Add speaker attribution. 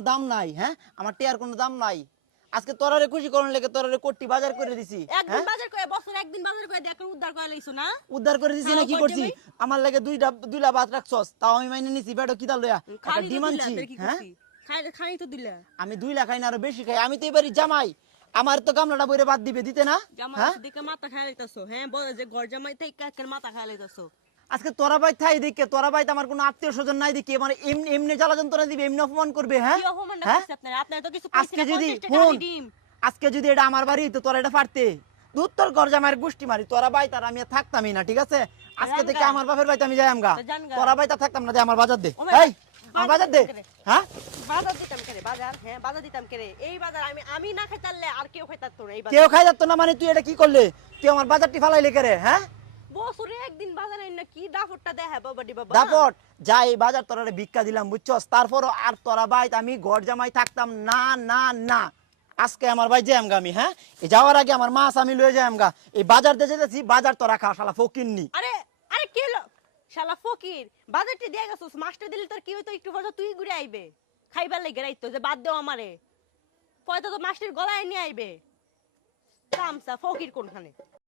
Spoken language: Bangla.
Speaker 1: কোনো দাম নাই হ্যাঁ? আমার টিয়ার কোনো দাম নাই। আজকে তোরারে খুশি করার লেগে তোরারে কোটি বাজার করে দিছি
Speaker 2: একদিন
Speaker 1: হ্যাঁ?
Speaker 2: বাজার করে বছর একদিন বাজার করে দেখো উদ্ধার করে লইছো না?
Speaker 1: উদ্ধার করে দিছি না
Speaker 2: হ্যাঁ,
Speaker 1: কি করছি? আমার লাগে দুইটা দুইটা ভাত রাখছস তাও আমি মাইনে নিছি বেটো একটা ডিম
Speaker 2: দিলা
Speaker 1: আনছি
Speaker 2: তোর কি
Speaker 1: হ্যাঁ?
Speaker 2: খাই খাই তো দিলা।
Speaker 1: আমি দুই লাখ খাই না আরও বেশি খাই। আমি তো এবারই জামাই। আমার তো গামলাটা বইরে বাদ দিবে দিতে না?
Speaker 2: জামা
Speaker 1: হ্যাঁ?
Speaker 2: দিকে মাথা খাই লাইতাছো। হ্যাঁ বলে যে ঘর জামাই থেকে কাকের মাথা খাই লাইতাছো।
Speaker 1: আজকে তোরা ভাই থাই দিকে তোরা ভাই আমার কোনো আত্মীয় স্বজন নাই দিকে মানে এমনি এমনি জ্বালা যন্ত্রণা দিবে এমনি অপমান করবে হ্যাঁ? হ্যাঁ? আজকে যদি আজকে যদি এটা আমার বাড়ি তো তোরা এটা পারতে দুধ তোর ঘর জামাইয়ের গোষ্ঠী মারি তোরা ভাই তার আমি থাকতামই না ঠিক আছে? আজকে থেকে আমার বাপের বাড়িতে আমি যাই আমগা তোরা ভাই তা থাকতাম না দে আমার বাজার দে। এই আমার বাজার দে। হ্যাঁ?
Speaker 2: বাজার দিতাম কেরে বাজার? হ্যাঁ বাজার দিতাম কেরে। এই বাজার আমি আমি না খাইতারলে আর কেউ খাইতারতো না এই বাজার।
Speaker 1: কেউ খাই যাচ্ছ না মানে তুই এটা কি করলে? তুই আমার বাজারটি ফালাইলে কেরে হ্যাঁ?
Speaker 2: বছরে একদিন বাজারে না কি দাফরটা দেয় বাবা ডি বাবা?
Speaker 1: দাপট? যা এই বাজার তোরা ভিক্ষা দিলাম বুঝছস? তারপরও আর তোরা ভাই আমি ঘর জামাই থাকতাম না না না। আজকে আমার ভাই যাই আমি হ্যাঁ? এই যাওয়ার আগে আমার মাছ আমি লয়ে যাই আমগা এই বাজার দিয়ে যেতেছি বাজার তোরা খা শালা
Speaker 2: আরে আরে কে হলো শালা ফকির বাজারটি দিয়ে গেছস মাস্টার দিলে তোর কি হইতো? একটু তুই ঘুরে আইবে। খাইবার লেগে রাইতো যে বাদ দেও আমারে। পয়সা তো মাস্টার গলায় নিয়ে আইবে। কামসা ফকির কোনখানে?